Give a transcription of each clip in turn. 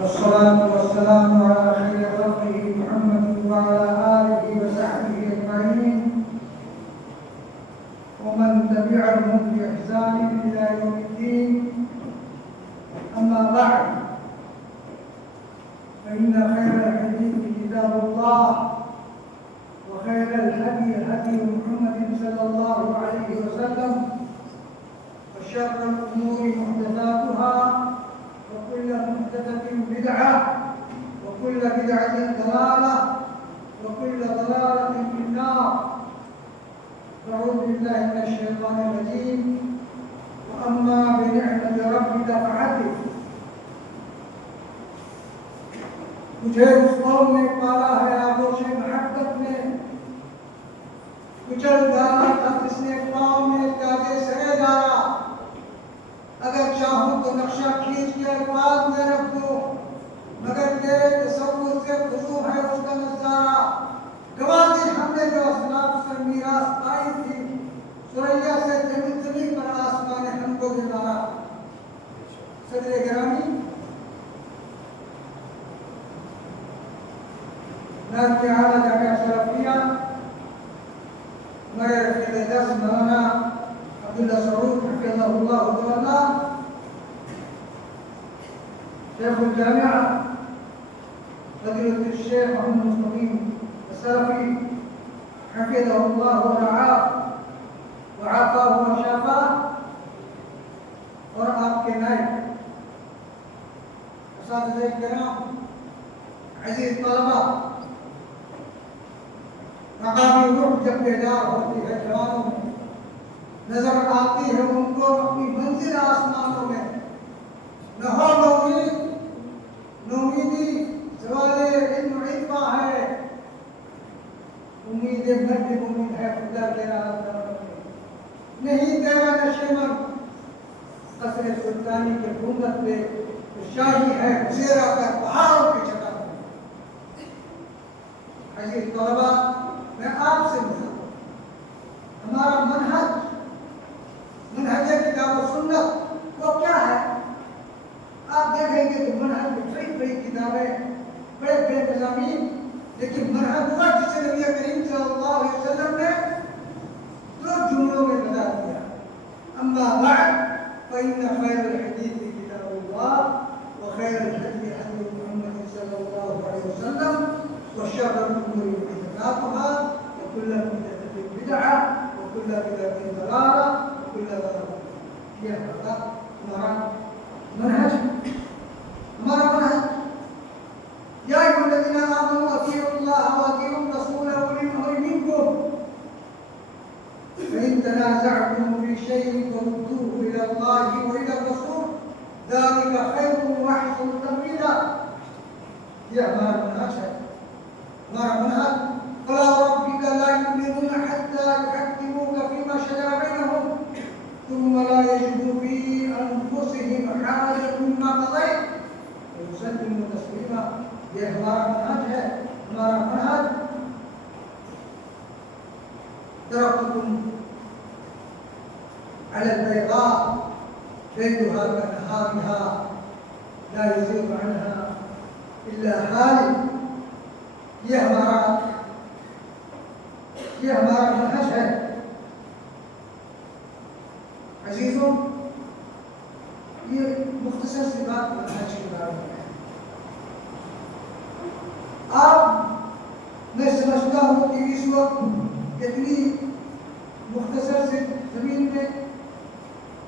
والصلاة والسلام على خير خلقه محمد وعلى آله وصحبه أجمعين ومن تبعهم بإحسان إلى يوم الدين. أما بعد، فإن خير الحديث كتاب الله، وخير الهدي هدي محمد صلى الله عليه وسلم، وشر الأمور محدثاتها، وكل محدثة بدعة، وكل بدعة ضلالة، وكل ضلالة في النار. أعوذ بالله من الشيطان الرجيم. وأما بنعمة ربك فحدث. مجھے اس قوم نے پالا ہے آغوش محبت میں، کچل ڈالا تھا جس نے پاؤں میں تاجے سرے ڈالا. اگر چاہوں تو نقشہ کھینچ کے الفاظ میں رکھ دوں، مگر تیرے تصور سے خضوع ہے اس کا نظارہ. گواہ دی ہم نے جو اسلاف سے میراث پائی تھی، سوریا سے زمین پر آسمان ہم کو گزارا. صدر گرامی، نام کے اعلیٰ جامعہ اشرفیہ ہمارے رفیق درس مولانا عبداللہ سعود حفظہ اللہ تعالی، شیخ الجامعہ فضیلۃ الشیخ محمد مستقیم السلفی حفظہ اللہ ورعاہ وعافاہ وشافاہ، اور آپ کے نائب اساتذہ کرام، عزیز طلبہ. مقامی روح جب بیدار ہوتی ہے جوانوں میں، نظر آتی ہے ان کو اپنی منزل آسمانوں میں. نہ ہو نومیدی زوال علم عرفہ ہے، امید مرد امید ہے خدا کے راستہ نہیں. تیرا نشیمن قصر سلطانی کے گنبد پہ شاہی ہے گزیرا کر پہاڑوں کی جگہ. عزیز طلبہ، میں آپ سے ملتا ہوں، ہمارا منہج کتاب و سنت وہ کیا ہے؟ آپ دیکھیں گے تو منہج میں بڑی بڑی کتابیں، بڑے بڑے مضامین، لیکن منہج ہوا جسے نبی کریم صلی اللہ علیہ وسلم نے دو جملوں میں بتا دیا. اما بعد فإن خير الحديث كتاب الله، وخير الهدي هدي محمد صلى الله عليه وسلم، وشر الأمور محدثاتها، وكل محدثة بدعة، وكل بدعة ضلالة، وكل ضلالة في النار. ہمارا منہج یا ایھا الذین آمنوا اطیعوا اللہ واطیعوا الرسول واولی الامر منکم فإن تنازعتم في شيء فردوه إلى الله وإلى الرسول ذلك خير وأحسن تأويلا. یہ ہمارا منہج ہے. ہمارا منہج فلا وربك لا يؤمنون حتى يحكموك فيما شجر بينهم ثم لا يجدوا في أنفسهم حاجة مما قضيت ويسلموا تسليما. یہ ہمارا منہج ہے. ہمارا منہج تركتكم على البيضاء ليلها كنهارها لا يزيغ عنها إلا هالك. یہ ہمارا منہج ہے. عزیزوں، یہ مختصر سی بات منہج کے بارے میں ہے. میں سمجھتا ہوں کہ اس وقت اتنی مختصر سی زمین میں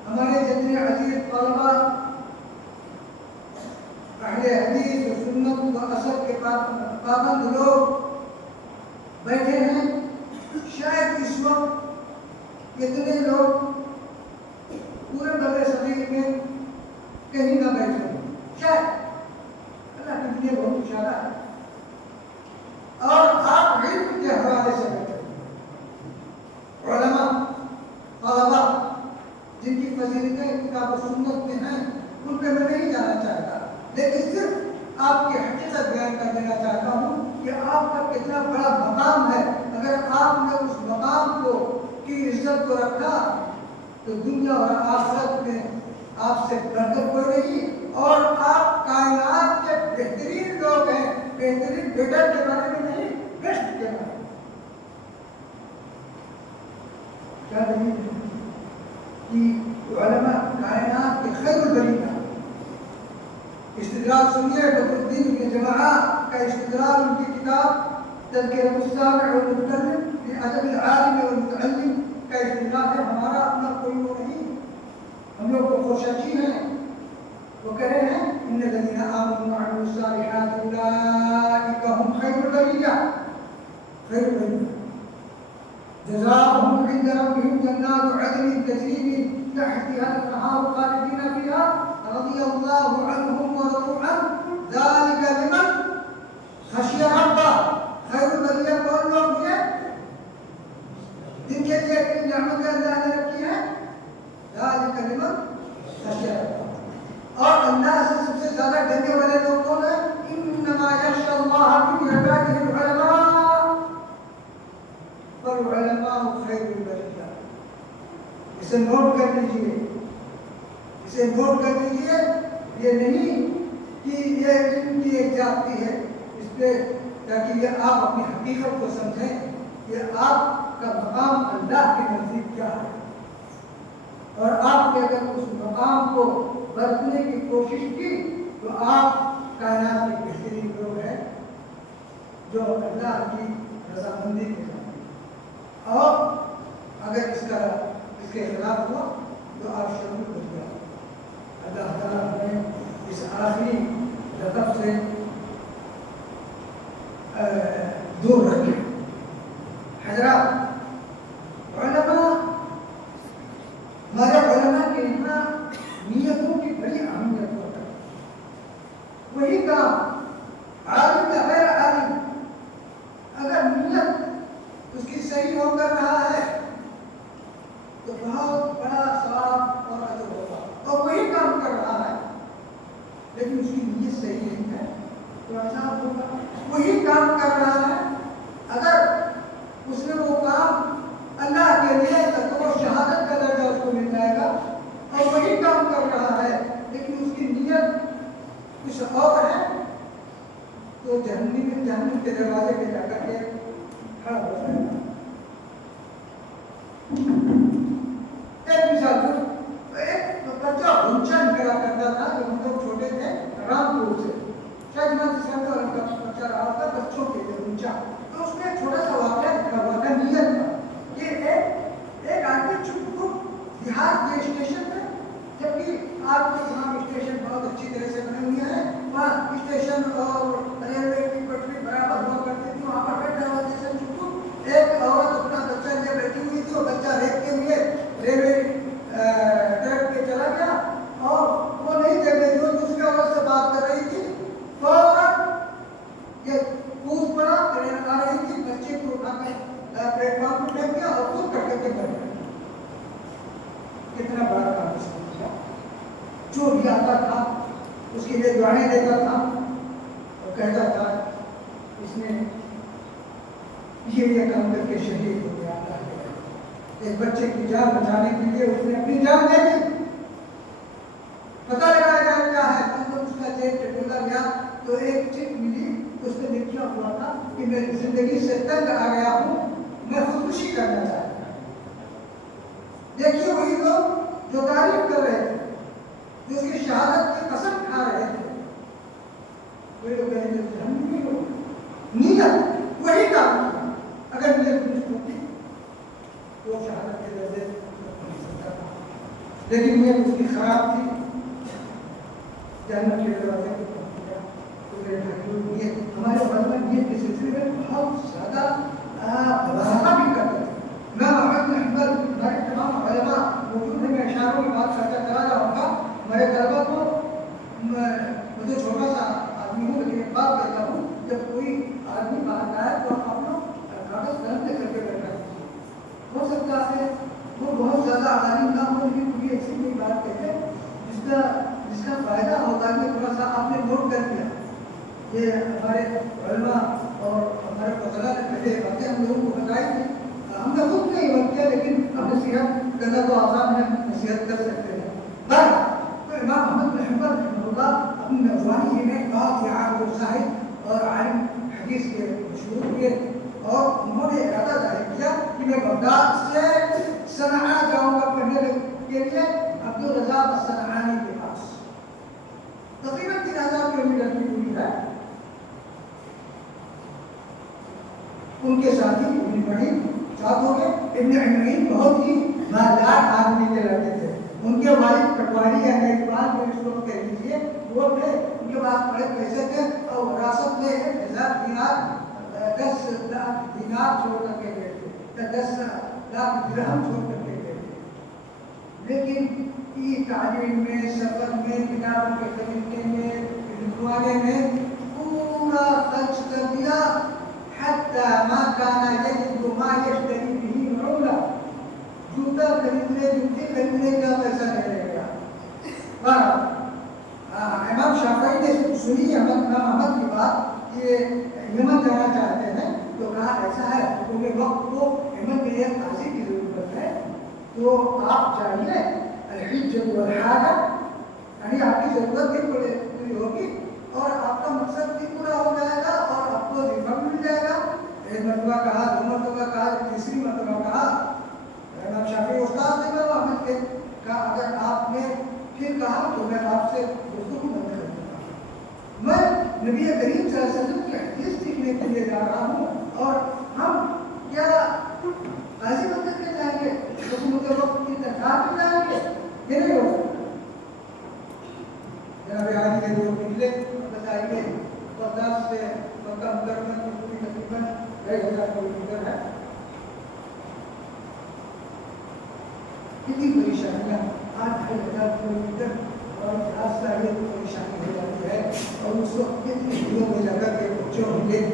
ہمارے جتنے عزیز طلبہ اہل حدیث و سنت و اثر کے پابند لوگ بیٹھے ہیں، شاید اس وقت اتنے لوگ پورے بر صغیر میں کہیں نہ بیٹھے ہوں. شاید اللہ کے لیے بہت اشارہ ہے. اور آپ علم کے حوالے سے بیٹھے ہیں. علماء طلبہ جن کی فضیلتیں کتاب و سنت میں ہیں ان پہ میں نہیں جانا چاہتا، لیکن صرف آپ کی حقیقت بیان کر دینا چاہتا ہوں کہ آپ کا کتنا بڑا مقام ہے. اگر آپ نے اس مقام کو کی عزت کو رکھا تو دنیا اور آخرت میں آپ سے بڑھ کر کوئی نہیں، اور آپ کائنات کے ویٹر کے بارے میں نہیں، گیسٹ کے بارے میں. کیا دلیل ہے کہ علماء کائنات کے خیر البریہ استدلال سنیے بدر الدین ابن جماعہ کا استدلال ان کی کتاب تذکرۃ السامع والمتکلم فی ادب العالم والمتعلم کا استدلال ہے. ہمارا اپنا کوئی وہ نہیں، ہم لوگ کو خوشچی ہیں. وہ کہہ رہے ہیں ان الذین آمنوا وعملوا الصالحات اولئک هم خیر البریہ. خیر البریہ جزاؤهم عند ربهم جنات عدن تجری من تحتها الانهار خالدین فیها رضی اللہ عنهم ورضوا عنه ذلك لمن خشی ربہ. خیر البریہ کون لوگ ہیں؟ جن کے لیے اتنی نعمتیں اللہ نے رکھی ہیں. ذلك لمن خشی ربہ. اور اللہ سے سب سے زیادہ ڈرنے والے لوگ کون ہیں؟ انما یخشی اللہ من عباده العلماء والعلماء خیر البریہ. اسے نوٹ کر لیجیے، اسے نوٹ کر لیجیے. یہ نہیں کہ یہ علم کی ایک جاتی ہے اس پہ، تاکہ یہ آپ اپنی حقیقت کو سمجھیں. یہ آپ کا مقام اللہ کے نزدیک کیا ہے، اور آپ نے اگر اس مقام کو برتنے کی کوشش کی تو آپ کائنات کے بہترین لوگ ہیں جو اللہ کی رضامندی کے ساتھ. اور اگر اس کے خلاف ہوا تو آپ شروع ہو گیا. اللہ تعالیٰ ہمیں اس آخری لطف سے دور رکھے. حضرات علماء، ہمارے علماء کے یہاں نیتوں کی بڑی اہمیت ہوتا ہے. وہی کام عالم یا غیر عالم، اگر نیت اس کی صحیح ہو کر رہا ہے تو بہت بڑا ثواب اور اجر ہوگا. اور وہی کام کر رہا ہے لیکن اس کی نیت صحیح نہیں ہے تو عذاب ہوگا. وہی کام کر رہا ہے، اگر اس نے وہ کام اللہ کے لیے تو وہ شہادت کا درجہ اس کو مل جائے گا. اور وہی کام کر رہا ہے لیکن اس کی نیت کچھ اور ہے تو جہنم کے دروازے پہ جا کر کے کھڑا ہو جائے گا. ایک مثال، ایک بچہ اونچا نکلا کرتا تھا جب ہم لوگ چھوٹے تھے رامپور سے. شاید میں جس میں ان کا بچہ رہا تھا بچوں کے لیے اونچا، تو اس میں چھوٹا سا واقعہ لکھا ہوا تھا نیت کا کہ ایک آدمی چھپ کو بہار کے اسٹیشن پہ، جبکہ آپ کے یہاں اسٹیشن بہت اچھی طرح سے بنے ہوئے ہیں، وہاں اسٹیشن اور ریلوے کی پٹری برابر ہوا کرتی تھی، وہاں پر بیٹھا ہوا اسٹیشن چھپ. ایک عورت اپنا بچہ لے بیٹھی ہوئی تھی، وہ بچہ ریکھتے ہوئے ریلوے ٹریک پہ چلا گیا اور وہ نہیں دیکھ رہی تھی، دوسری عورت سے بات کر رہی تھی. فوراً یہ کود پڑا، ٹرین آ رہی تھی، بچے کو اٹھا کر پلیٹ فارم پہ پھینک دیا اور کود کر کے بیٹھ گیا. کتنا بڑا کام اس نے کیا. جو بھی آتا تھا اس کے لیے دعائیں دیتا تھا اور کہتا تھا اس نے یہ کام کر کے شہید ہو گیا. ایک بچے کی جان بچانے کے لیے اس نے اپنی جان دے دی. پتہ لگایا جائے کیا ہے، تو اس کا جیب ٹٹولا گیا تو ایک چٹ ملی، اس نے لکھا ہوا تھا کہ میں زندگی سے تنگ آ گیا ہوں، میں خودکشی کرنا چاہتا ہوں. دیکھیے وہی لوگ جو تعریف کر رہے تھے، جو اس کی شہادت کی قسم کھا رہے تھے، وہی لوگ کہیں گے ہم نہیں لوگ نیت وہی کام کیا. اگر نیت درست ہوتی تو شہادت کے درجے پہنچ سکتا تھا، لیکن نیت اس کی خراب تھی، جنت کے دروازے پہ پہنچ گیا. تو میرے بھائیوں، نیت ہمارے علماء نیت کے سلسلے میں بہت زیادہ مباحثہ بھی کرتے تھے. امام احمد بن حنبل، ہمارے تمام علماء موجود ہیں، میں اشاروں کی بات کرتا چلا جاؤں گا. ہمارے طلبا کو، مجھے چھوٹا سا آدمی ہوں لیکن ایک بات کہتا ہوں، جب کوئی آدمی باہر آئے تو آپ لوگ کاغذ قلم لے کر کے بیٹھا دیجیے. ہو سکتا ہے وہ بہت زیادہ عالم نہ ہو لیکن کوئی ایسی کوئی بات کہتے جس کا فائدہ ہوگا کہ تھوڑا سا آپ نے نوٹ کر دیا. یہ ہمارے علماء اور ہمارے فضلاء نے پہلے باتیں ہم لوگوں کو بتائی تھی. ہم نے خود نہیں بات کیا لیکن اب نصیحت کرنا تو آسان ہے، نصیحت کر سکتے ہیں. تو امام احمد بن حنبل رحمہ اللہ اپنی نوجوانی میں بہت ہی عالم و زاہد اور عالم حدیث کے مشہور ہوئے اور انہوں نے ارادہ ظاہر کیا کہ میں بغداد سے صنعاء جاؤں گا پڑھنے کے لیے عبدالرزاق الصنعانی کے پاس. تقریباً 3000 کلومیٹر کی دوری ہے. ان کے ساتھی ابن معین ساتھ ہو گئے. ابن معین بہت ہی مالدار آدمی کے لڑکے تھے. ان کے والد پٹواری یا نیکبان جو اس کو کہہ لیجیے وہ تھے. ان کے پاس بڑے پیسے تھے اور وراثت میں 1000 دینار 10 لاکھ دینار چھوڑ کر کے گئے تھے, 10 لاکھ درہم چھوڑ کر کے گئے تھے. لیکن یہ تعلیم میں, سفر میں, کتابوں کے خریدنے میں, لکھوانے میں پورا خرچ کر دیا. حتى ما كان يجد ما يشتري به معولا. جوتا خریدنے, جوتے خریدنے کا پیسہ نہیں رہ گیا. امام شافعی نے سنی امام احمد کی بات, یہ یمن جانا چاہتے ہیں تو کہا ایسا ہے کیونکہ وقت کو یمن میں ایک قاضی کی ضرورت ہے تو آپ جائیے الحجۃ والحاجہ, یعنی آپ کی ضرورت بھی پوری ہوگی اور آپ کا مقصد بھی پورا ہو جائے گا اور آپ کو ریفنڈ مل جائے گا. ایک مرتبہ کہا, 2 مرتبہ کہا, تیسری مرتبہ کہا. امام شافعی استاد تھے امام احمد کے, کہا اگر آپ نے پھر کہا تو میں آپ سے گفتگو بند کر دوں گا. میں نبی کریم صلی اللہ علیہ وسلم کی حدیث سیکھنے کے لیے جا رہا ہوں اور ہم کیا قاضی بن کر کے جائیں گے, حکومت وقت کی تنخواہ پہ جائیں گے, یہ نہیں ہو سکتا. جناب حاجی کے لوگ نکلے, بتائیے بغداد سے مکہ مکرمہ کی دوری تقریباً 1000 کلومیٹر ہے. کتنی پریشانیاں, 8,000 کلومیٹر اور راستہ یہ پریشانی ہو جاتی ہے اور اس وقت کتنی دوروں میں جگہ کے پہنچے ہوں گے.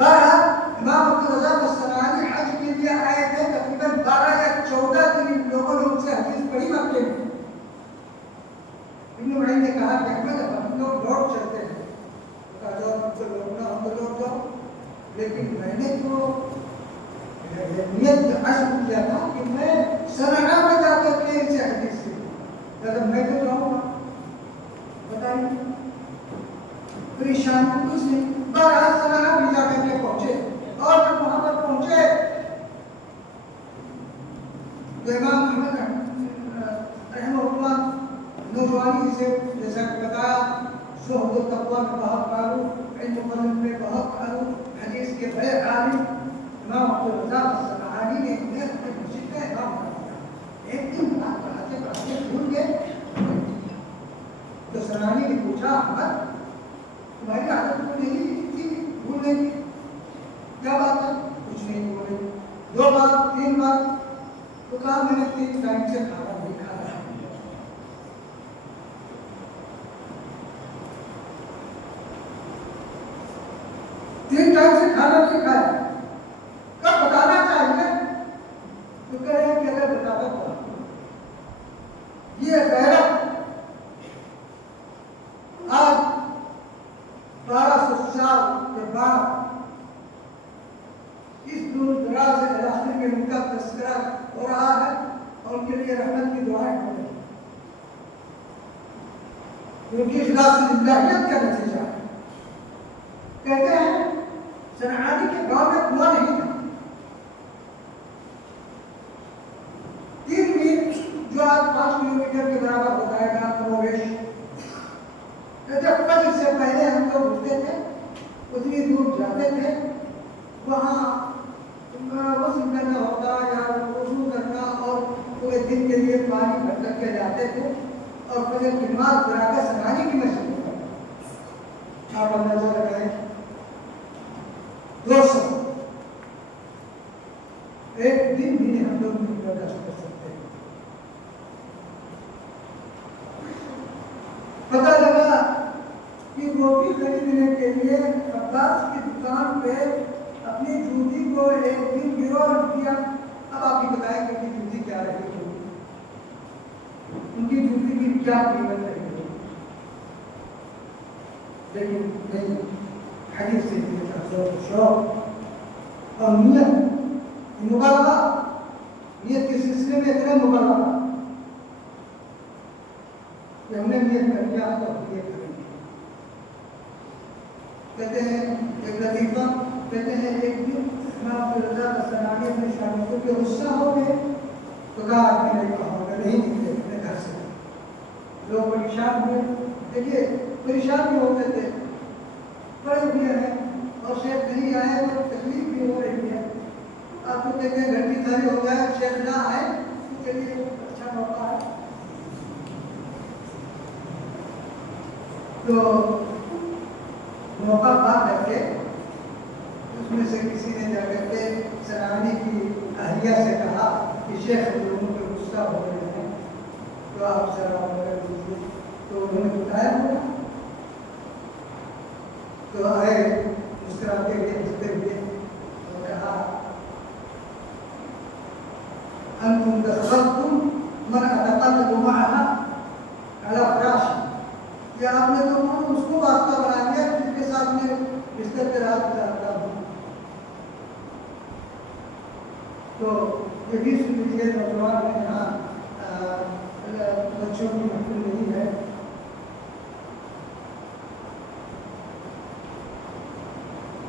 امام عبدالرزاق الصنعانی حج کے لیے آئے تھے. تقریباً 12 یا 14 دن لوگوں نے ان سے حدیث پڑھی مکے میں. ابن معین نے کہا کہ احمد ہم لوگ لوٹ چلتے ہیں. کہا جاؤ تم کو لوٹنا ہم تو لوٹ جاؤ, لیکن میں نے تو نیت عزم کیا تھا کہ میں صنعاء میں جا کر کے ان سے حدیث سیکھوں. اگر میں تو جاؤں گا, بتائیے پریشانی کچھ نہیں. بہرحال صنعاء میں جا کر کے پہنچے اور جب وہاں پر پہنچے تو امام احمد رحمہ اللہ نوجوانی سے جیسا کہ بتایا زہد و تقویٰ میں بہت معروف, علم و فضل میں بہت معروف, حدیث کے بڑے عالم امام عبدالرزاق الصنعانی نے انہیں اپنے مسجد کا امام بنا دیا. ایک دن بات پڑھاتے پڑھاتے بھول گئے تو صنعانی نے پوچھا احمد تمہاری عادت کو نہیں تھی بھول گئی, کیا بات ہے؟ کچھ نہیں بولے. 2 بار 3 بار تو کہا میں نے 3 ٹائم سے کھانا نہیں کھا رہا. 3 ٹائم سے کھانا نہیں کھایا. کب بتانا چاہیے تو کہہ رہے کہ اگر بتانا تو یہ غیرت آج 1200 سال کے بعد اس دور دراز علاقے میں ان کا تذکرہ ہو رہا ہے اور ان کے لیے رحمت کی دعائیں ہو رہی ہیں, کیونکہ اخلاص الہیت کا نتیجہ ہے. کہتے ہیں صنعانی کے گاؤں میں کنواں نہیں تھا. 3 میل جو آج 5 کلومیٹر کے برابر ہو جائے گا کموبیش, جب فجر سے پہلے ہم لوگ اٹھتے تھے اتنی دور جاتے تھے, وہاں غسل کرنا ہوتا یا وضو کرنا اور پورے دن کے لیے پانی بھر کر کے جاتے تھے اور فجر کی نماز پڑھا کے صنعانی کی مسجد میں. آپ اندازہ لگائیں 200 ایک دن بھی ہم لوگ نہیں برداشت کر سکتے. پتہ لگا کہ روٹی خریدنے کے لیے عباس کی دکان پہ اپنی جوتی کو ایک دن گرو رکھ دیا. اب آپ ہی بتائیں کہ ان کی جوتی کیا رہی ہوگی, ان کی جوتی کی کیا قیمت رہی ہوگی. لیکن نہیں, حدیث سے شوق اور نیت مبالغہ, نیت کے سلسلے میں اتنا مبالغہ کہ ہم نے نیت کر لیا تو نیت کریں گے. کہتے ہیں ایک لطیفہ، کہتے ہیں ایک دن امام عبدالرضا غساناوی اپنے شاگردوں کے غصہ ہو گئے تو کہا آدمی نے کہا ہوگا نہیں نکلے اپنے گھر سے. لوگ پریشان ہوئے. دیکھیے پریشان بھی ہوتے تھے، پڑے ہوئے ہیں اور شیخ نہیں آئے اور تکلیف بھی ہو رہی ہے. آپ کو کہتے ہیں گھر کی خالی ہو جائے شیخ نہ آئے تو کے لیے اچھا موقع ہے. تو موقع پا کر کے اس میں سے کسی نے جا کر کے سنانی کی اہلیہ سے کہا کہ شیخ لوگوں پہ غصہ ہو رہے ہیں تو آپ ذرا مدد دیجیے. تو انہوں نے بتایا ہوگا تو آئے مسکراتے ہوئے ہنستے ہوئے اور کہا انتم دخلتم من اتقلب معها على فراش. یا آپ نے تو اس کو واسطہ بنا دیا جس کے ساتھ میں بستر پہ رات گزارتا ہوں. تو یہ بھی سن لیجیے نوجوان میں یہاں بچوں کی محفل نہیں ہے.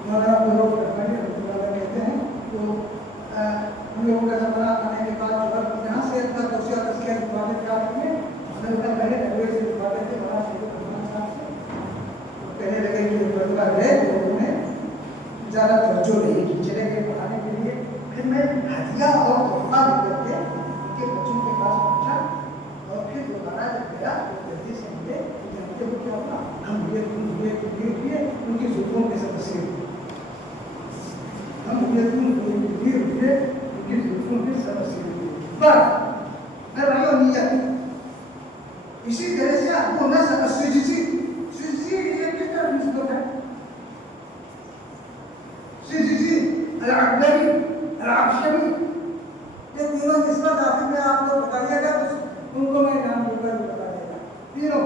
مولانا لوگ کہتے ہیں تو ہم لوگوں کا زمانہ آنے کے بعد جو یہاں سے اپنا توسیع تذکیہ حفاظت کیا رہی ہے ہمیں ادھر پہلے ڈھلوے سے حفاظت تھے بڑا شروع کرنا صاحب سے کہنے لگے کہ بڑھتا ہے تو انہوں نے زیادہ توجہ نہیں کی. چلے گئے پڑھانے کے لیے. پھر میں ہدیہ اور تحفہ لے کر کے ان کے بچوں کے پاس پہنچا اور پھر دوبارہ جب گیا تو جلدی سے ملے جانتے ہو کیا ہوگا ہم ہوئے ان کی زلفوں کے سب سے ہم ہوئے اسی طرح سے آپ کو سجزی یہ کس طرح نسبت ہے؟ سجزی العبدلی العبشری یہ تینوں نسبت آخر میں آپ کو بتائیے گا ان کو میں نام لے کر بتا دے گا تینوں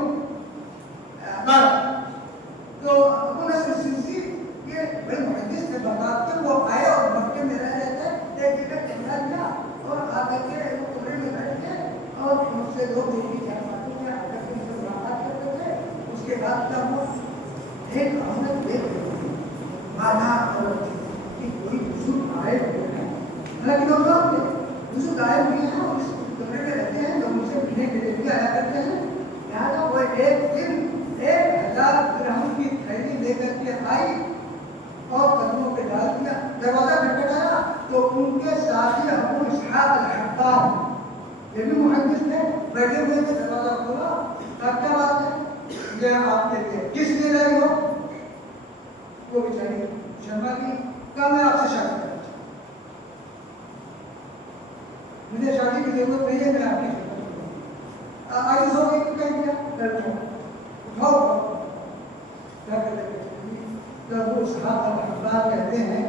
تو ابو نصر سجزی یہ بڑے محدث سے بات کے وہ آئے اور مکے میں رہ رہے تھے. ایک جگہ ٹھہرا دیا اور آ کر کے کمرے میں بیٹھ گئے اور ان سے دو دن کی جماعتوں میں آ کر کے ملاقات کرتے تھے. اس کے بعد کیا ہوا ایک عورت دیکھ رہی مانا عورت کہ کوئی بزرگ آئے ہوئے ہیں حالانکہ لوگ بزرگ آئے ہوئے ہیں اور اس کمرے میں رہتے ہیں لوگ ان سے ملنے کے لیے بھی آیا کرتے ہیں. لہٰذا وہ ایک دن 1000 درہم کی تھیلی لے کر کے آئی اور قدموں پہ ڈال دیا. دروازہ کھٹکھٹایا تو ان کے ساتھی ابو اسحاق الحباب یہ بھی محدث تھے بیٹھے ہوئے تھے. دروازہ کھولا کیا بات ہے یہ آپ کے لیے کس لیے لائی ہو؟ وہ بیچاری شرما کی کہا میں آپ سے شادی کرنا چاہتا ہوں مجھے شادی کی ضرورت نہیں ہے میں آپ کی خدمت کروں. آئیز ہو گئی کہیں کیا لڑکیوں اٹھاؤ کیا کہتے ہیں تو ابو اسحاق الحباب کہتے ہیں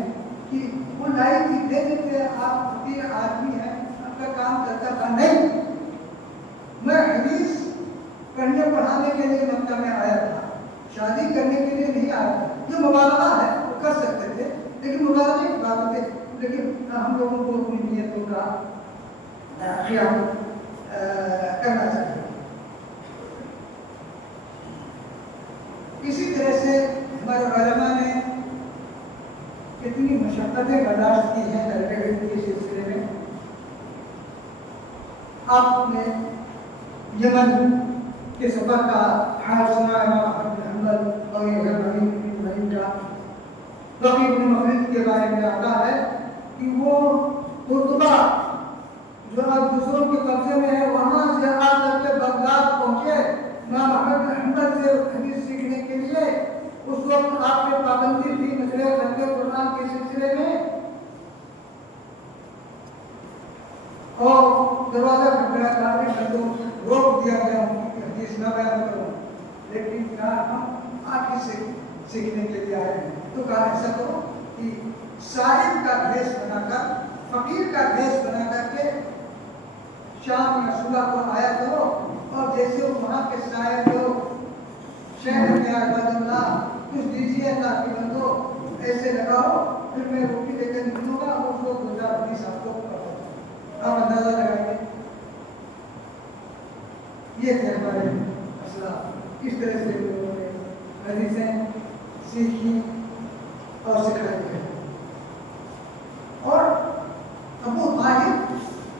کہ وہ لائی تھی دے دیتے آپ فقیر آدمی ہیں آپ کا کام کرتا تھا. نہیں میں حدیث پڑھنے پڑھانے کے لیے مکہ میں آیا تھا شادی کرنے کے لیے نہیں آیا تھا. جو مبالغہ ہے وہ کر سکتے تھے لیکن مبالغے کی بات ہے لیکن ہم لوگوں کو اپنی نیتوں کا خیال کرنا چاہیے. اسی طرح سے ہمارے علماء نے کتنی مشقتیں برداشت کی ہیں طلب علم کے سلسلے میں. آپ نے یمن کے سفر کا حال سنا امام احمد بن حنبل اور یہ غنیم کا. بقی بن مخلد کے بارے میں آتا ہے کہ وہ قرطبہ جو اب دوسروں کے قبضے میں ہے وہاں سے آ کر کے بغداد پہنچے امام احمد بن حنبل سے حدیث سیکھنے کے لیے. اس وقت آپ کے پابندی تھی مسئلہ خلق قرآن کے سلسلے میں اور دروازہ کھٹکھٹایا کافی بندوں روک دیا گیا کہ حدیث نہ بیان کرو لیکن کہا ہم آپ ہی سے سیکھنے کے لیے آئے ہیں. تو کہا ایسا کرو کہ صاحب کا بھیس بنا کر فقیر کا بھیس بنا کر کے شام یا صبح کو آیا کرو اور جیسے وہاں کے صاحب لوگ شہر میں عباد اللہ کچھ دیجیے تاکہ بندو ایسے لگاؤ پھر میں روٹی لے کر نکلوں گا اور اس کو 2020 آپ کو آپ اندازہ لگائیے. یہ تھے ہمارے مسئلہ. اس طرح سے لوگوں نے حدیثیں سیکھی اور سکھائی گئی. اور ابو طاہر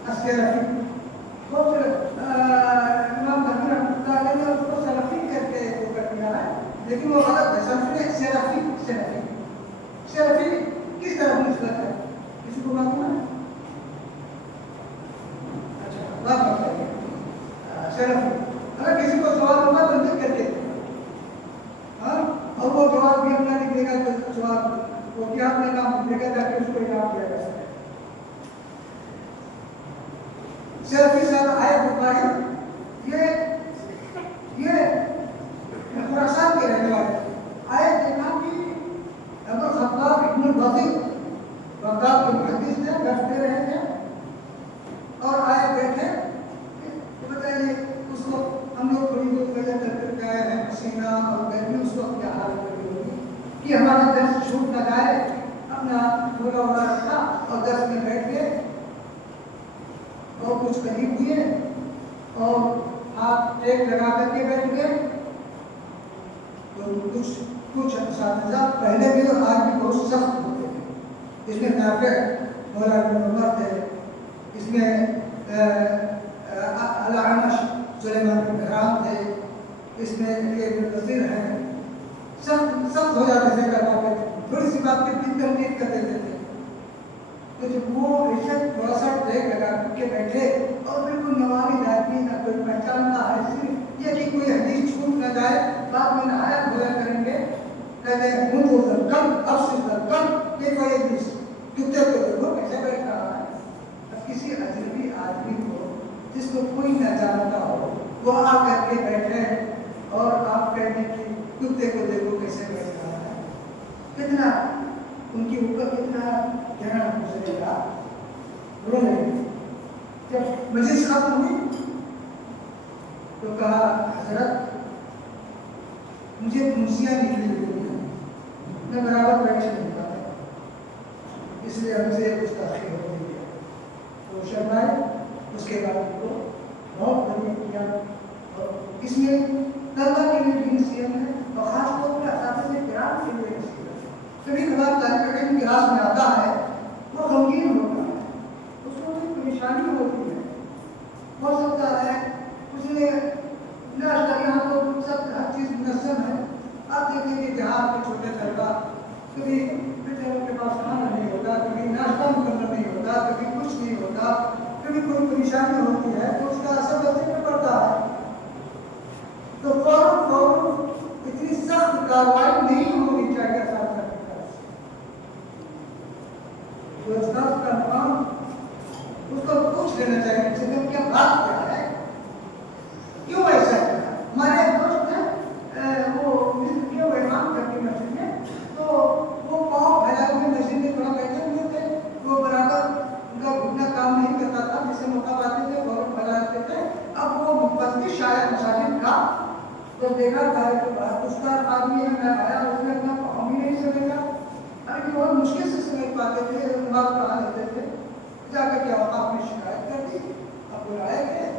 السلفی امام بخاری رحمۃ اللہ علیہ نے اس کو سلفی کر کے وہ کر دیا ہے، لیکن وہ غلط ہے. سلفی کس طرح نسبت ہے؟ کسی کو معلوم ہے؟ اچھا بات بتائیے. سلفی اگر کسی کو سوال ہوگا تو لکھ کر دیتے ہیں، ہاں، اور وہ جواب بھی اپنا لکھ دے گا. تو جواب وہ کیا اپنے نام لکھ دے گا تاکہ اس کو یاد کیا جا سکے. سلفی صاحب آئے بخاری یہ خراسان کے رہنے والے آئے دیکھا کہ ابو خطاب ابن الوزیر بغداد کے محدث تھے، درس دے رہے تھے اور آئے بیٹھے کہ بتائیے اس وقت ہم لوگ تھوڑی بہت وجہ کر کے آئے ہیں، پسینہ اور گرمی، اس وقت کیا حالت ہوگی کہ ہمارا درس چھوٹ نہ جائے. اپنا تھوڑا وڑا رکھا اور درس میں بیٹھ گئے اور کچھ قریب ہوئے اور ہاتھ ایک لگا کر کے بیٹھ گئے. تو کچھ اساتذہ پہلے بھی اور آج بھی بہت سخت ہوتے تھے. اس میں نافع مولا ابن عمر تھے، اس میں الاعمش سلیمان بن مہران تھے، اس میں ابن کثیر ہیں. سخت ہو جاتے تھے کرنا پہ، تھوڑی سی بات پہ بھی تنقید کر دیتے تھے. تو جب وہ عزت تھوڑا سا ٹریک لگا کے بیٹھے اور بالکل نوامی آدمی نہ کوئی پہچانتا ہے، صرف یہ کہ کوئی حدیث چھوٹ نہ جائے، بعد میں نہایت بھولا کریں گے، کہتے ہیں منہ ذرکن افسد ذرکن یہ کوئی حدیث کتے کو دیکھو کیسے بیٹھ رہا ہے. اب کسی اجنبی آدمی کو جس کو کوئی نہ جانتا ہو وہ آ کر کے بیٹھے اور آپ کہنے کی کتے کو دیکھو کیسے بیٹھ رہا ہے، کتنا ان کی اوپر کتنا گہرا گزرے گا. جب مجلس ختم ہوئی تو کہا حضرت مجھے پھنسیاں نکلی ہوئی ہیں، میں برابر بیٹھ نہیں پاتا، اس لیے ہم سے کچھ تاخیر ہو گئی ہے. تو شرمائے. اس کے بعد ان کو بہت بڑی کیا اور اس میں طلبہ کے لیے بھی نصیحت ہے اور خاص طور پر اساتذہ کرام کے لیے نصیحت ہے. کبھی کبھار طالب علم کلاس میں آتا ہے وہ غمگین ہوتا ہے، اس کو کوئی پریشانی ہوتی ہے، ہو سکتا ہے اس نے ناشتہ، یہاں تو سب ہر چیز منظم ہے. آپ دیکھیں گے جہاں کے چھوٹے طلبہ کبھی بیچاروں کے پاس کھانا نہیں ہوتا، کبھی ناشتہ مکمل نہیں ہوتا، کبھی کچھ نہیں ہوتا، کبھی کوئی پریشانی ہوتی ہے تو اس کا اثر بچے پہ پڑتا ہے. تو فوراً اتنی سخت کارروائی نہیں ہونی چاہیے اساتذہ کی طرف سے. جو استاد کا کام اس کو پوچھ لینا چاہیے کہ کیا بات کیا ہے، کیوں ایسا کیا. ہمارے ایک دوست ہیں وہ وزٹ کیا وہ امام کر کے مسجد میں، تو وہ پاؤں پھیلا ہوئے مسجد میں تھوڑا بیٹھے ہوئے تھے، وہ برابر ان کا گھٹنا کام نہیں کرتا تھا، جسے موقع پاتے تھے فوراً پھیلاتے تھے. اب وہ مفتش شاید مساجد کا تو دیکھا تھا کہ بہت استاد آدمی ہے، میں آیا اس نے اپنا پاؤں بھی نہیں سمیٹا. ابھی بہت مشکل سے سمیٹ پاتے تھے، دماغ پڑھا لیتے تھے. جا کر کے اوقاف میں شکایت کر دی. اب بلائے گئے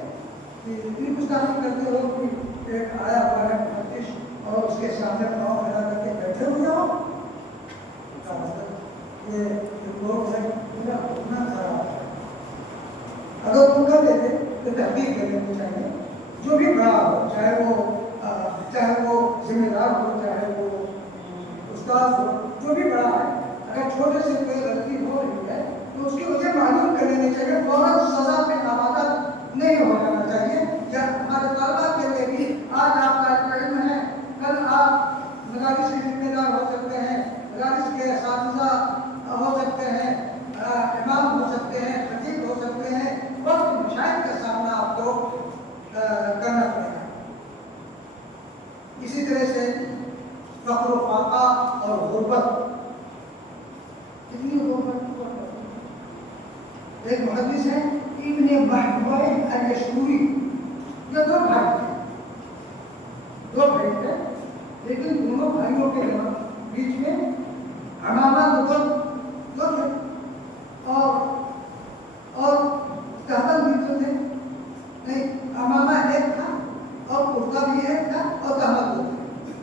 کہ اتنی گستاخی کرتے ہو کہ ایک آیا ہوا ہے مفتش اور اس کے سامنے پاؤں پھیلا کر کے بیٹھے ہوئے ہو. یہ لوگ ہیں پورا اتنا خراب ہے. اگر تم کر دیتے تو تحقیق کر لینی چاہیے، جو بھی بڑا ہو، چاہے وہ ذمہ دار ہو، چاہے وہ استاد ہو، جو بھی بڑا ہے، اگر چھوٹے سے کوئی غلطی ہو رہی ہے تو اس کی وجہ معلوم کر لینی چاہیے. فوراً سزا پہ آمادہ نہیں ہو جانا چاہیے. یا ہمارے طلبا کے لیے بھی آج آپ طالب علم ہیں، کل آپ مدارس کے ذمہ دار ہو سکتے ہیں، مدارس کے اساتذہ ہو سکتے ہیں، امام ہو سکتے ہیں، خطیب ہو سکتے ہیں. وقت مشاہد کا سامنا آپ کو کرنا پڑے گا. اسی طرح سے فقر و فاقہ اور غربت، اتنی غربت. ایک محدث ہے ابن محبوب الیشکوری، یہ دو بھائی تھے لیکن دونوں بھائیوں کے بیچ میں عمامہ دو تھے اور تہبند بھی تو تھے. نہیں، عمامہ ایک تھا اور کرتا بھی ایک تھا اور تہبند دو تھے.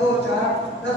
2, 4, 10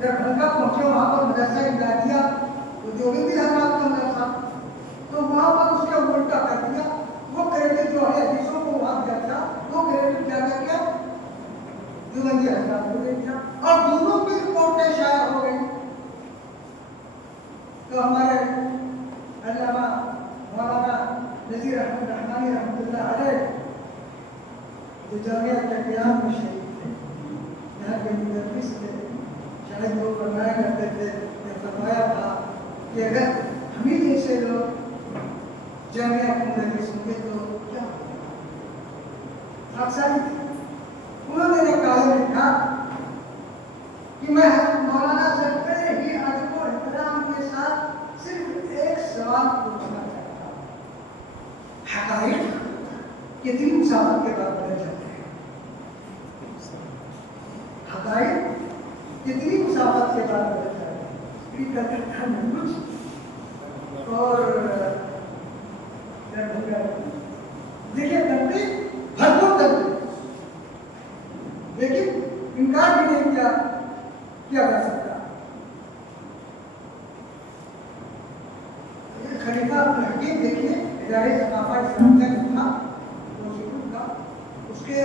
دربھنگہ پہنچے وہاں پر مدرسہ امدادیہ جو بھی حضرات کا مدرسہ تو وہاں پر اس نے الٹا کر دیا وہ کریڈٹ جو ہے حدیثوں کو وہاں دیا تھا وہ کریڈٹ کیا کر کے دیوبندی حضرات کو دے دیا اور دونوں کی رپورٹیں شائع ہو گئی تو ہمارے علامہ مولانا نذیر احمد رحمانی رحمۃ اللہ علیہ جو جامعہ قیام میں شہید تھے یہاں کے مدرس تھے شاید وہ فرمایا کرتے تھے یا فرمایا تھا کہ اگر ہمیں جیسے لوگ جامعہ مدرس ہوں گے تو کیا اکثر انہوں نے کہا لکھا کہ میں مولانا سے بڑے ہی ادب و احترام کے ساتھ صرف ایک سوال پوچھنا چاہتا ہوں حقائق کتنی مسافت کے بعد بدل جاتے ہیں حقائق کتنی مسافت کے بعد بدل جاتے ہیں اور دیکھیے تنقید بھرپور تنقید لیکن انکار بھی نہیں کیا جا سکتا خلیفہ الحکیم دیکھیے ادارے ثقافت اسلامیہ کا اس کے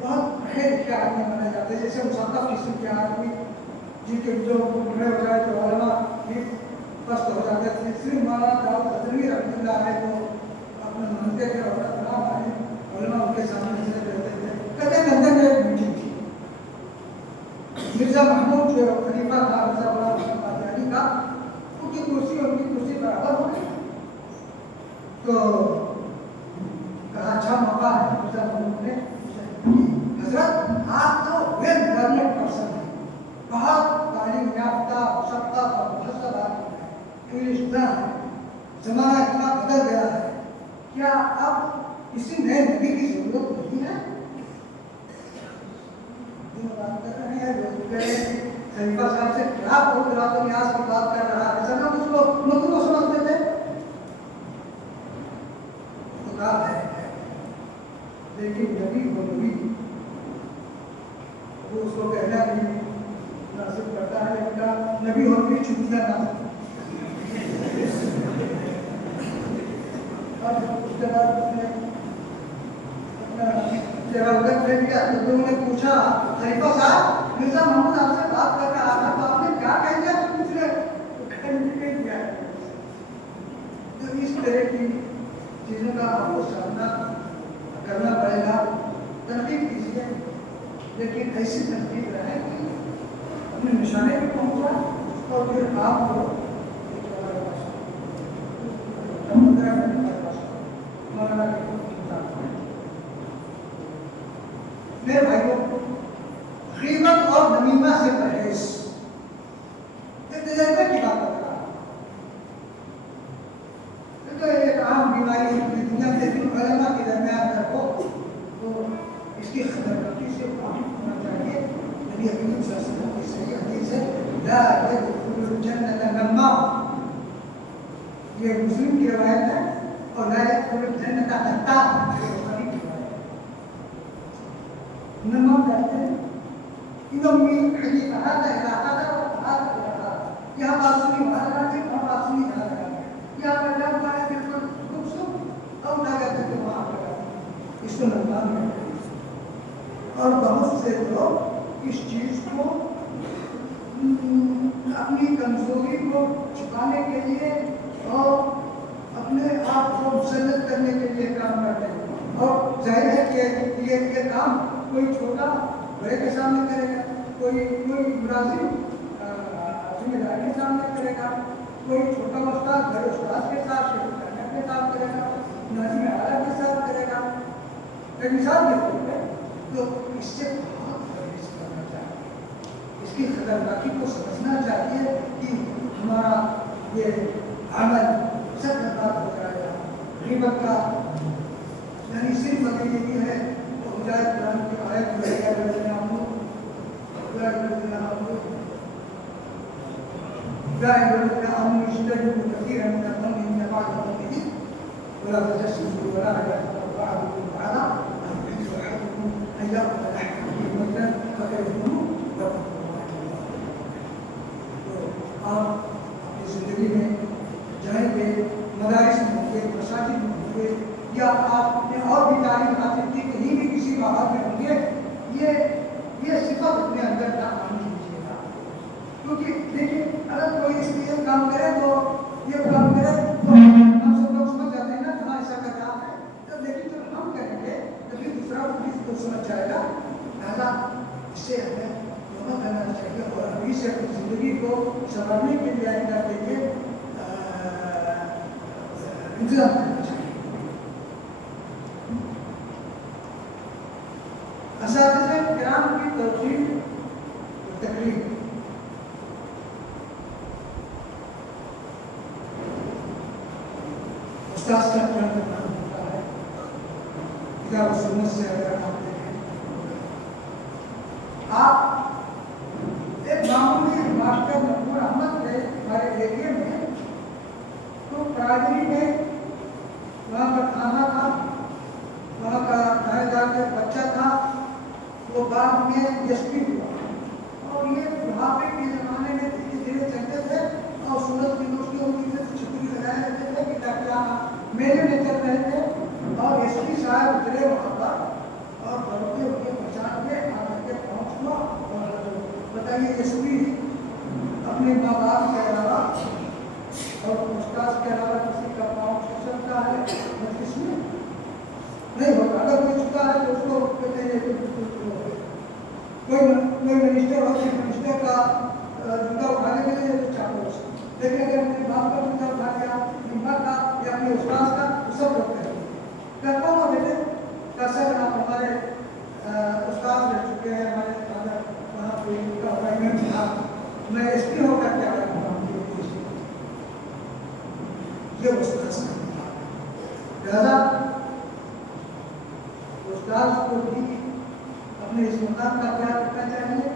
بہت پڑھے لکھے آدمی بنا جاتے ہیں جیسے مثقف قسم کے آدمی جن کے جو بڑے ہو جائے تو علماء بھی پست ہو جاتے تھے صرف مولانا داؤد غزنوی رحمۃ اللہ علیہ کو اپنے مانتے تھے اور تمام علماء ان کے سامنے سے رہتے تھے کہتے ہیں لندن میں ایک میٹنگ تھی مرزا محمود جو خلیفہ تھا مرزا غلام محمد قادیانی کا ان کی کرسی برابر ہو گئی تو کہا اچھا موقع ہے مرزا محمود نے حضرت آپ تو ویل لرنڈ پرسن ہیں بہت تعلیم یافتہ مثقف اور مہذب آدمی ہے انگلش دان ہے زمانہ اتنا بدل گیا ہے کیا اب کسی نئے نبی کی ضرورت نہیں ہے بات کر رہے ہیں لوگ کہہ رہے ہیں خلیفہ صاحب سے کیا بہت رات و نیاز کی بات کر رہا ہے سب اس کو مطلب سمجھتے تھے خدا ہے لیکن نبی وہ نبی وہ اس کو کہنا نہیں مناسب کرتا ہے ان کا نبی اور بھی چھٹیاں نہ اور اس کے بعد اس نے اپنا چراغت لے لیا تو لوگوں نے پوچھا خلیفہ صاحب مرزا محمود آپ سے بات کر رہا تھا تو آپ نے کیا کہہ دیا تو کچھ نے کیا تو اس طرح کی چیزوں کا آپ کو سامنا کرنا پڑے گا تنقید کیجیے لیکن ایسی تنقید رہے کہ اپنے نشانے پہ پہنچا اور پھر آپ کو میرے بھائیوں غیبت اور نمیمہ سے پرہیز ایک تجربے کی بات کر رہا تو ایک عام بیماری ہے پوری دنیا میں لیکن علماء کے درمیان اگر ہو تو اس کی خبرداری سے واقف ہونا چاہیے نبی کریم صلی اللہ علیہ وسلم کی صحیح حدیث ہے لا يدخل الجنة نمام یہ مسلم کی روایت ہے اور لا يدخل الجنة قتال بخاری کی روایت ہے نمام کہتے ہیں انہوں نے حدیث هذا إلى هذا وهذا إلى هذا یہاں بات سنی وہاں لگا دی وہاں بات سنی وہاں لگا دی یہاں پر جب ہمارے بالکل خوبصورت اور نہ کہتے کہ وہاں لگا دی اس کو نمام کہتے ہیں اور بہت سے لوگ اس چیز کو اپنی کمزوری کو چھپانے کے لیے اور اپنے آپ کو مسلط کرنے کے لیے کام کرتے ہیں اور ظاہر ہے کہ یہ کام کوئی چھوٹا بڑے کے سامنے کرے گا کوئی ملازم ذمہ داری کے سامنے کرے گا کوئی چھوٹا استاد بڑے استاد کے ساتھ کے ساتھ کرے گا ناظم اعلیٰ کے ساتھ کرے گا ایک مثال دیتے ہیں تو اس سے بہت پرہیز کرنا چاہیے اس کی خطرناکی کو سمجھنا چاہیے کہ ہمارا یہ عمل سب برباد ہو جائے گا غیبت کا یعنی صرف اگر یہ بھی ہے تو ہدایت قرآن کی آیت میں اجتنبوا كثيرا من الظن ان بعض الظن اثم ولا تجسسوا ولا يغتب بعضكم بعضا ايحب احدكم ان ياكل لحم اخيه ميتا فكرهتموه واتقوا الله کیونکہ دیکھیے اگر کوئی اس لیے کام کرے تو یہ کام کرے تو ہم سب لوگ سمجھ جاتے ہیں نا ہاں ایسا کا کام ہے، تو لیکن جب ہم کریں گے تو پھر دوسرا بھی اس کو سمجھ جائے گا، لہٰذا اس سے ہمیں دونوں کرنا چاہیے اور ابھی سے اپنی زندگی کو سنبھالنے کے لیے آئندہ کے لیے انتظام کرنا چاہیے۔ اساتذہ کرام کی توفیق و تقریر، استاذ کا کیا نام ہوتا ہے کتاب و سنت سے اگر آپ دیکھیں، آپ ایک معمولی ماسٹر نور احمد تھے ہمارے ایریا میں، تو پرائمری میں وہاں کا کھانا تھا، وہاں کا کھانے دار کا بچہ تھا، وہ بعد میں ایس پی ہوا، اور یہ بڑھاپے کے زمانے میں دھیرے دھیرے چلتے تھے اور سورت یونیورسٹی ہوتی تھی تو چھتری لگائے رہتے تھے کہ تاکہ میلے میں چل رہے تھے، اور ایس پی صاحب اترے وہاں پر اور بڑھتے ہوئے پہچان کے آ کے پہنچ ہوا، اور بتائیے ایس پی اپنے ماں باپ کے علاوہ اور استاد کے علاوہ کسی کا پاؤں چھو سکتا ہے مجلس میں؟ نہیں ہوتا۔ اگر کوئی چھوٹا ہے تو اس کو کہتے ہیں کوئی منسٹر ہو چیف منسٹر کا جوتا اٹھانے کے لیے تو چاہو اس کو، لیکن اگر اپنے باپ کا جوتا اٹھا لیا، امام کا یا اپنے استاد کا، تو سب لوگ کہیں گے کیا کون ہو بیٹے کا سر آپ ہمارے استاد رہ چکے ہیں، ہمارے فادر وہاں پہ ان کا اپائنٹمنٹ تھا، میں ایس پی ہو کر کے آ رہا ہوں، یہ استاد کا لہٰذا استاد کو بھی اپنے اس مقام کا خیال رکھنا چاہیے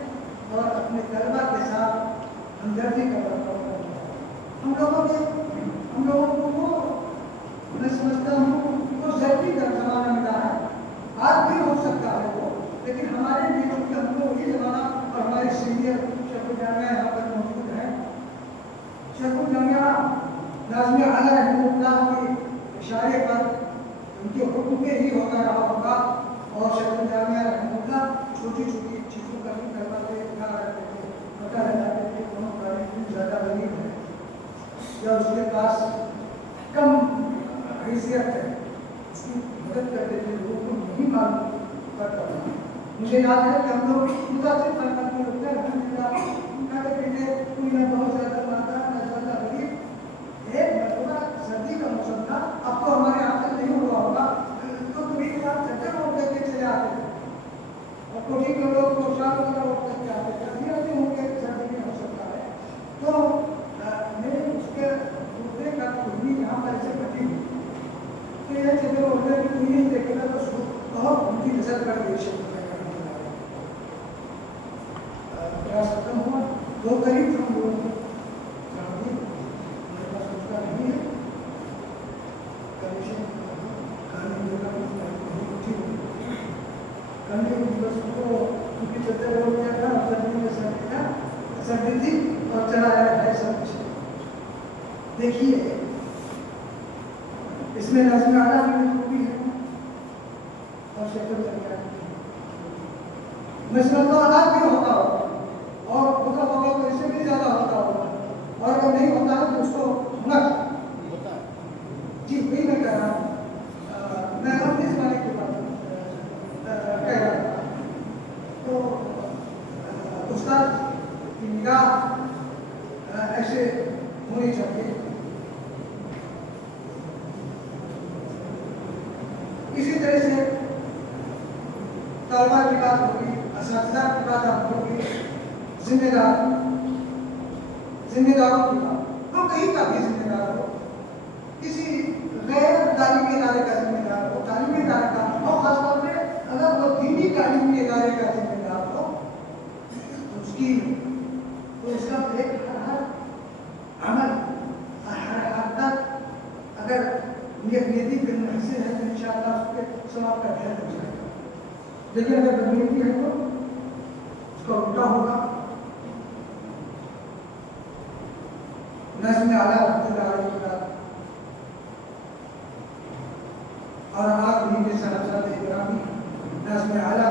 اور اپنے طلبا کے ساتھ ہمدردی کا برتاؤ کرنا چاہیے۔ ہم لوگوں کو وہ میں سمجھتا ہوں وہ ضروری کا زمانہ ملا ہے، آج بھی ہو سکتا ہے وہ، لیکن ہمارے لیے چونکہ ہم کو وہی زمانہ اور ہمارے سینئر شیخ الجامعہ یہاں پر موجود ہیں، شیخ الجامعہ ناظم اعلیٰ رحمہ اللہ کے اشارے پر ان کے حکم میں ہی ہوتا رہا ہوگا، اور شیخ الجامعہ رحمہ اللہ چھوٹی چھوٹی چیزوں کا بھی کرواتے دکھا رہتے تھے، پتہ لگاتے تھے کون طالب زیادہ غریب ہے یا اس کے پاس کم حیثیت ہے، اس کی مدد کرتے تھے، لوگوں کو نہیں معلوم کرتا تھا۔ مجھے یاد ہے کہ ہم لوگ متاثر کرنا کے ہوتے ہیں الحمدللہ بیٹے کوئی نہ بہت زیادہ مالدار نہ زیادہ غریب، ایک مرتبہ سردی کا موسم تھا، اب تو ہمارے یہاں سے نہیں ہوا ہوگا، تو کبھی کبھار چچا روڈ کر کے چلے آتے تھے، اور کوٹھی کے لوگ کو شام والا روڈ کر کے آتے تھے، آتے ہوں گے سردی میں ہو سکتا ہے، تو میرے اس کے دوسرے کا کوئی یہاں پر ایسے بٹی ہوئی، تو یہ چلے ہوتے کہ کوئی نہیں دیکھے گا تو اس کو بہت ان کی نظر پڑ گئی شکل ختم ہوا، وہ قریب ہم لوگوں کو میرے پاس اس کا نہیں ہے، اور چلا ہے سب کچھ۔ دیکھیے اس میں ناظم اعلیٰ کی خوبی ہے اور شیخ الجامعہ میں سمجھتا ہوں آج بھی ہوتا ہوگا، اور ہوتا ہوگا تو اس سے بھی زیادہ ہوتا ہوگا، اور اگر نہیں ہوتا ہے تو اس کو ہونا چاہیے۔ جی وہی میں کہہ رہا ہوں، میں اپنے زمانے کی بات کہہ رہا تھا، تو استاد کی نگاہ ایسے ہونی چاہیے۔ اسی طرح سے طلبا کی بات ہوگی، اساتذہ کی بات ہوگی، ذمہ داروں کی بات، وہ کہیں کا بھی ذمہ دار ہو، کسی غیر تعلیمی ادارے کا ذمہ دار ہو، تعلیمی ادارے کا، اور خاص طور پہ اگر وہ دینی تعلیمی ادارے کا ذمہ دار ہو تو اس کا ایک ہر عمل ہر حرکت اگر نیتی پہ منحصر ہے تو انشاءاللہ اس کے ثواب کا ڈھیر ہو جائے گا، لیکن اگر بدنیتی ہے تو اس کا الٹا ہوگا۔ نظم اعلیٰ رحمۃ اللہ علیہ کا اور آپ انہیں کے ساتھ ساتھ گرامی نظم اعلیٰ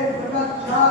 1/4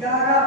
11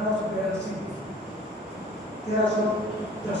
1882 1310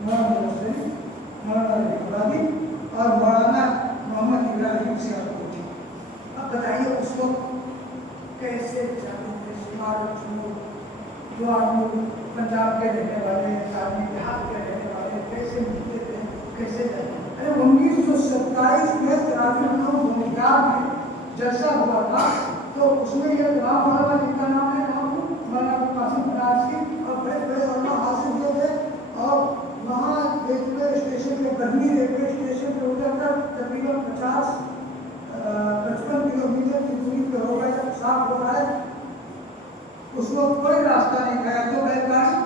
مولانا حسین، مولانا ابراہیم اور مولانا محمد ابراہیم سے آپ کو. اب بتائیے اس وقت کیسے جاتے تھے جو آدمی پنجاب کے رہنے والے آدمی بہار کے رہنے والے کیسے ملتے تھے کیسے جاتے تھے. 1927 میں بنیاد میں جلسہ ہوا تھا تو اس میں یہ مولانا جن کا نام ہے مولانا قاسم بنارسی اور بڑے بڑے علماء حاضر ہوئے تھے اور وہاں ریلوے اسٹیشن پہ برنی ریلوے اسٹیشن پہ اتر کر تقریباً 55 کلومیٹر کی دوری پہ ہو گئے صاف ہو رہا ہے. اس وقت کوئی راستہ نہیں تھا تو بیل گاڑی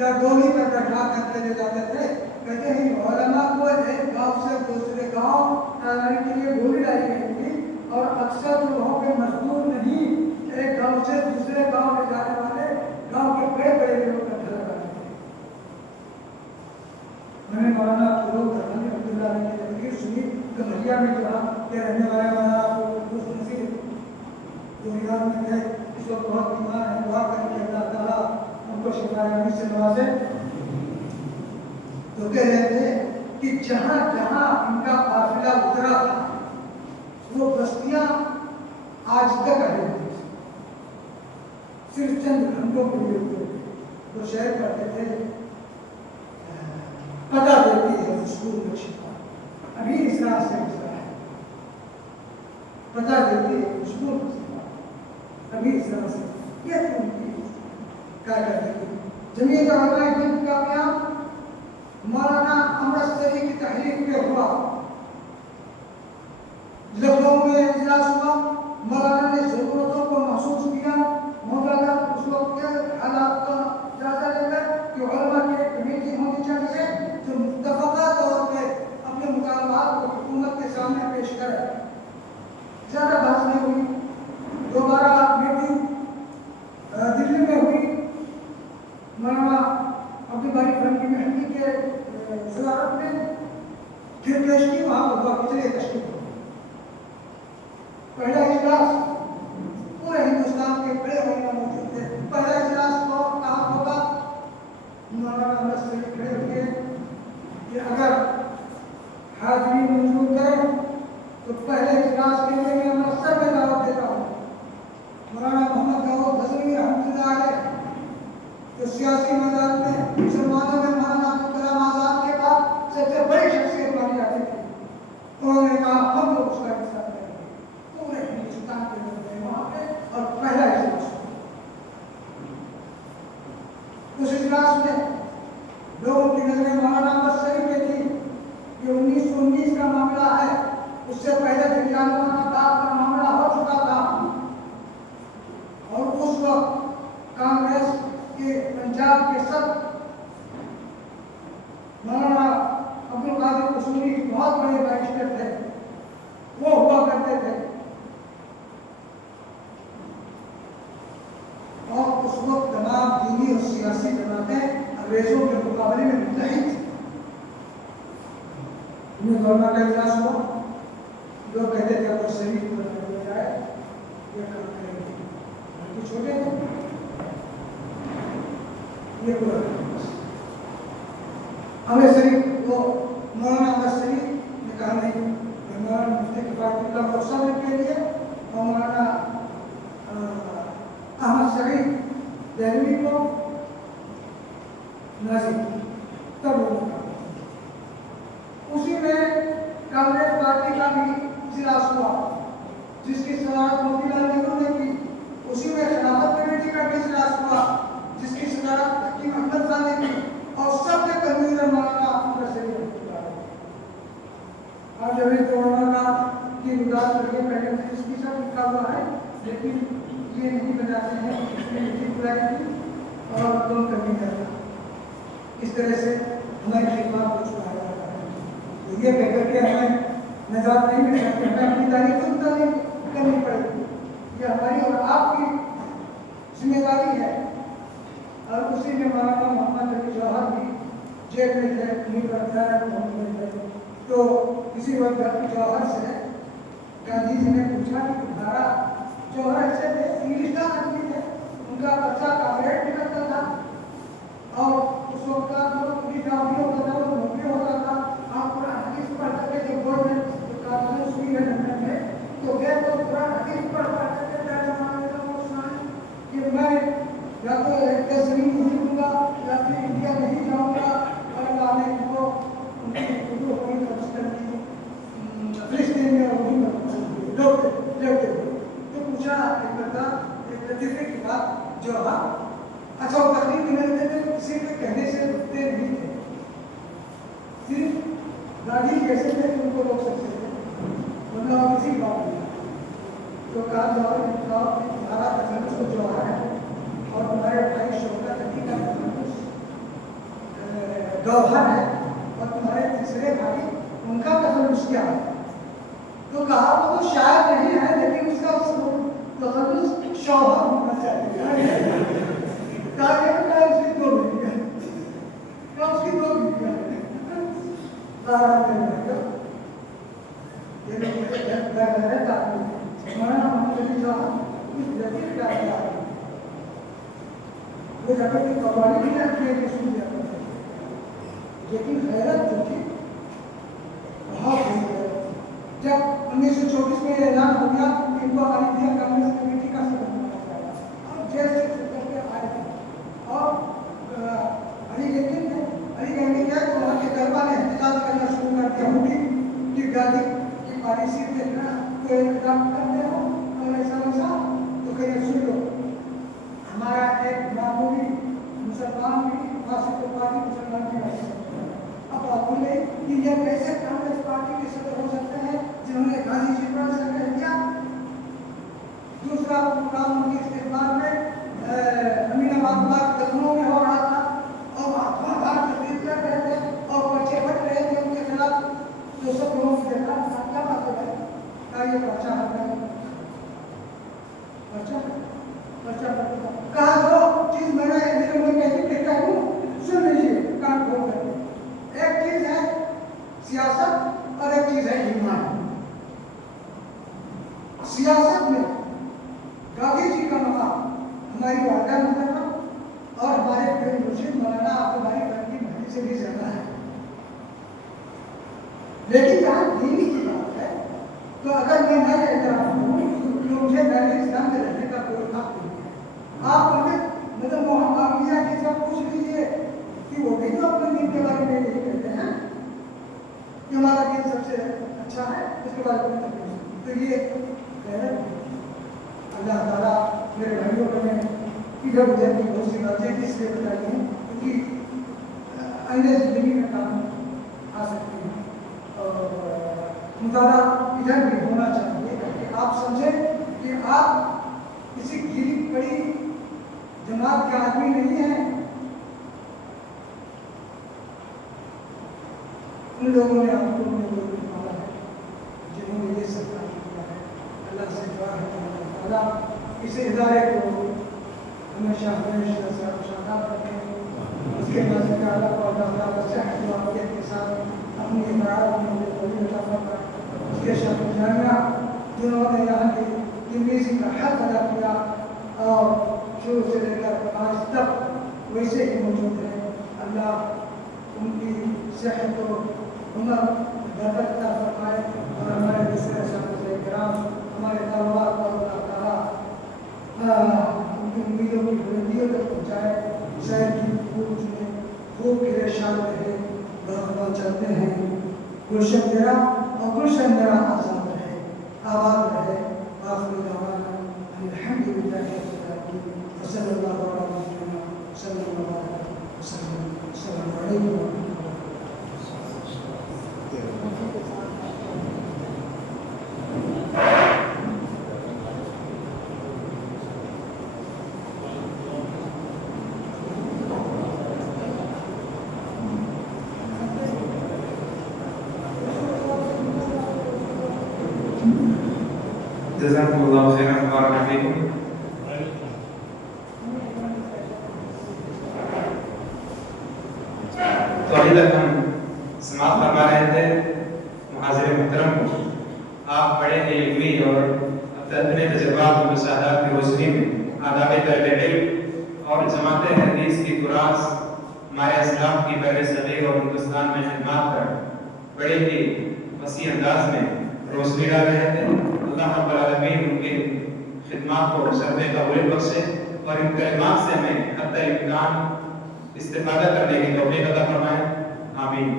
یا ڈولی پر بیٹھا کر کے لے جاتے تھے. کہتے ہیں علماء کو ایک گاؤں سے دوسرے گاؤں جانے کے لیے ڈولی لائی گئی تھی اور اکثر جو وہاں پہ مزدور نہیں ایک گاؤں سے دوسرے گاؤں میں جانے والے گاؤں کے بڑے بڑے لوگ کا ڈھلا کرتے تھے. میں نے مولانا عبداللہ علیہ کی تقریر سنی کمریا میں جہاں کے رہنے والے مولانا نصیر جو ریاض میں تھے اس وقت بہت بیمار ہیں. دعا کریں کہ اللہ تعالیٰ ان کو شفا سے نوازے. تو کہہ رہے تھے کہ جہاں جہاں ان کا قافلہ اترا تھا وہ بستیاں آج تک رہی تھی. صرف چند گھنٹوں کے لیے اترے تو شہر کرتے تھے پتہ دیتی ہے اسکول میں شفا ابھی اس طرح سے گزرا ہے. پتہ دیتی ہے اسکول میں شفا ابھی اس طرح سے یہ کیوں کیا کرتے تھے. جمعیت علماء ہند کا قیام مولانا امرتسری کی تحریک پہ ہوا. لکھنؤ میں اجلاس ہوا. مولانا نے ضرورتوں کو محسوس کیا. مولانا اس وقت کے حالات کا جائزہ لے کر کہ علماء کی ایک کمیٹی ہونی چاہیے جو متفقہ طور پہ اپنے مطالبات کو حکومت کے سامنے پیش کرے. زیادہ بحث نہیں ہوئی. دوبارہ میٹنگ دلی میں ہوئی. مولانا عبدالباری فرنگی محنتی کے صدارت میں پھر پیش کی. وہاں ہوا کتنے تشکیل ہو. پہلا اجلاس پورے ہندوستان کے بڑے علماء موجود تھے. پہلا اجلاس کو کہاں ہوگا. مولانا امرتسری کھڑے ہوئے کہ اگر حاضری منظور کریں تو پہلے اجلاس کے لیے میں امرتسر میں دعوت دیتا ہوں. مولانا محمد داؤد غزنوی رحمۃ اللہ علیہ جو سیاسی میدان میں مسلمانوں میں مولانا عبدالکلام آزاد کے بعد سب سے بڑی شخصیت مانی جاتی تھی, انہوں نے کہا ہم لوگ اس کا حصہ کریں گے. پورے ہندوستان کے لوگ گئے وہاں پہ اور پہلا اجلاس ہوا. اس اجلاس میں لوگوں کی نظریں مولانا امرتسری پہ تھی کہ 1919 کا معاملہ ہے. اس سے پہلے جنگانوں کا معاملہ ہو چکا تھا اور اس وقت کانگریس کے پنجاب کے صدر مولانا عبدالقادر قصوری بہت بڑے بیرسٹر تھے. وہ ہوا کرتے تھے اور اس وقت تمام دینی اور سیاسی جماعتیں انگریزوں کے مقابلے میں متحد تھیں. انہیں علماء کا اجلاس ہوا. لوگ کہتے تھے اگر شریف کو لگا جائے یہ کام کریں گے. لڑکے چھوٹے تھے یہ پورا ہمیں شریف کو مولانا امرتسری نے کہا نہیں. مولانا مفتی کفایت اللہ کو صبر کے لیے اور مولانا احمد سعید دہلوی کو نازل تب وہ اسی میں کانگریس پارٹی کا بھی اجلاس ہوا جس کی صدارت موتی لال نہرو نے کی. اسی میں خلافت کمیٹی کا بھی اجلاس ہوا جس کی صدارت حکیم احمد خان نے کی اور سب کے کنوینر مولانا امرتسری اور جب مولانا کی گزار کریے پہلے اس کی سب لکھا ہوا ہے لیکن یہ نہیں بتاتے ہیں اس نے میٹنگ بلائی تھی اور دو کنوینر تھا. اس طرح سے ہماری خدمات کو چھپایا جاتا ہے. تو یہ کہہ کر کے ہمیں نجات نہیں مل سکتی. ہمیں اپنی تاریخ کو تعلیم کرنی پڑے گی. یہ ہماری اور آپ کی ذمہ داری ہے. اور اسی میں مولانا محمد علی جوہر بھی جیل میں تھے. انہیں پر محمد تھے تو کسی وقت جوہر سے گاندھی جی نے پوچھا کہ تمہارا جوہر ایسے تھے انگلش کا آدمی تھے ان کا بچہ کانگریس نکلتا تھا اور اس وقت پوری کافی ہوتا تھا، وہ نوکری ہوتا تھا، آپ قرآن حدیث پڑھ کر کے جب بول رہے کارخانے سوئی ہے لندن میں تو گئے تو قرآن حدیث پڑھ کر کے ترجمہ وہ سنائے کہ میں یا تو تصویر نہیں دوں گا یا پھر انڈیا نہیں جاؤں گا، اور لانے کو ان کی اردو ہوئی کر کی فلسطین میں اردو لوٹے تو پوچھا ایک بتا ایک لطیفے کی بات جو اچھا وہ تقریر میں رہتے تھے تو کسی کے کہنے سے رکتے نہیں تھے، صرف گاڑی کیسے تھے کہ ان کو روک سکتے تھے ورنہ وہ کسی بات نہیں تو کہا تمہارا تجربہ جو ہے اور تمہارے بھائی شوکت علی کا تجربہ گوہر ہے اور تمہارے تیسرے بھائی ان کا تخلص کیا ہے؟ تو کہا وہ تو شاید نہیں ہے لیکن اس کا تخلص شوہر ہونا چاہیے، تاکہ اس کی دو بیٹیاں اس کی دو بیٹیاں یہ وہ جگہ کی قوالی بھی رکھنے کی سن دیا کرتے تھے، لیکن غیرت جو تھی بہت ہوئی۔ جب 1924 میں اعلان ہو گیا ان کو آل انڈیا کانگریس کمیٹی کا صدر بنایا جائے گا اور جیسے کر کے آئے تھے اور علی گنجی تھے، علی گنجی کیا تو وہاں کے طلبا نے احتجاج کرنا شروع کر دیا، ہوٹی کی گاڑی کی پالیسی دیکھنا کوئی انتظام کرتے ہو اور ایسا ویسا تو کہیں سن لو ہمارا ایک معمولی مسلمان بھی فاسق پارٹی مسلمان بھی ہو سکتا ہے۔ اب آپ بولے کہ یہ کیسے کانگریس پارٹی کے صدر ہو سکتے ہیں جنہوں نے گاندھی جی پر سے کہہ دیا۔ دوسرا پروگرام ان کے استقبال میں امین آباد بلاک لکھنؤ میں ہو رہا تھا اور مہاتما گاندھی تقریر کر رہے تھے اور بچے بٹ رہے تھے ان کے خلاف، تو سب لوگوں نے دیکھا کیا بات ہے کہا یہ پرچہ ہٹا ہے، کہا جو چیز میں نے میرے من میں دیکھا ہوں سن لیجیے کان کھول کر، ایک چیز ہے سیاست اور ایک چیز ہے ایمان۔ سیاست میں گاندھی جی کا مقام ہماری والدہ محترمہ اور ہمارے پیر مرشد مولانا عبدالباری فرنگی بھائی سے بھی زیادہ ہے، لیکن جہاں دینی کی بات ہے تو اگر میں نہ رہتا ہوں تو مجھے پہلے اسلام میں رہنے کا کوئی حق نہیں ہے۔ آپ مدن موہن مالویہ کے سب پوچھ لیجیے کہ وہ بھی تو اپنے دین کے بارے میں یہی کہتے ہیں کہ ہمارا دین سب سے اچھا ہے، اس کے بارے میں تو یہ اللہ تعالیٰ میرے بھائیوں کو میں ادھر ادھر کی بہت سی باتیں اس لیے بتائی ہیں کیونکہ آئندہ زندگی میں کام آ سکتی ہیں اور مطالعہ ادھر بھی ہونا چاہیے کہ آپ سمجھیں کہ آپ کسی گری پڑی جماعت کے آدمی نہیں ہیں۔ ان لوگوں نے آپ کو مانا ہے جنہوں نے یہ سب کام کیا ہے۔ اللہ سے دعا ہے کہ اللہ تعالیٰ اس ادارے کو ہمیشہ ہمیشہ شاداب رکھے، اس کے نازل اعلیٰ کو اللہ تعالیٰ صحت و عافیت کے ساتھ اپنی عبادت میں قبول عطا فرمائے۔ اس کے شیخ جامعہ جنہوں نے یہاں کی تلمیذی کا حق ادا کیا اور شروع سے لے کر آج تک ویسے ہی موجود ہیں، اللہ ان کی صحت و عمر برکت عطا فرمائے اور ہمارے دوسرے اساتذہ کرام ہمارے طلباء کو اللہ تعالیٰ ان کی امیدوں کی بلندیوں تک پہنچائے، شہر کی خوب میں خوب گرے شان رہے، برخبا چلتے ہیں، گلشن میرا اور گلشن میرا آزاد رہے، آباد رہے۔ آخر دعوانا الحمد للہ رب العالمین وصلی اللہ علیہ وسلم صلی اللہ علیہ وسلم۔ السلام علیکم ورحمۃ اللہ۔ جزاکم اللہ خیرا بارک فیکم۔ تو ابھی تک ہم سماعت فرما رہے تھے محاضر محترم، آپ بڑے علمی اور اپنے تجربات و مشاہدات کی روشنی میں آداب طالب علم اور جماعت حدیث کی تراث ہمارے اسلاف کی بر صغیر اور ہندوستان میں خدمات کر بڑے ہی وسیع انداز میں روشنی ڈال رہے تھے. اللہ رب العالمین ان کی خدمات کو شرف قبول بخشے اور ان کلمات سے ہمیں حتی امکان استفادہ کرنے کی توفیق عطا فرمائے. آمین.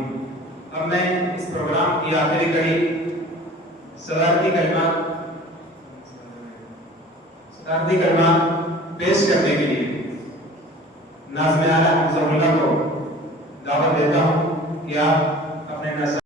اب میں اس پروگرام کی آخری کڑی صدارتی کلمات پیش کرنے کے لیے ناظم اعلیٰ حفظہ اللہ کو دعوت دیتا ہوں کہ آپ اپنے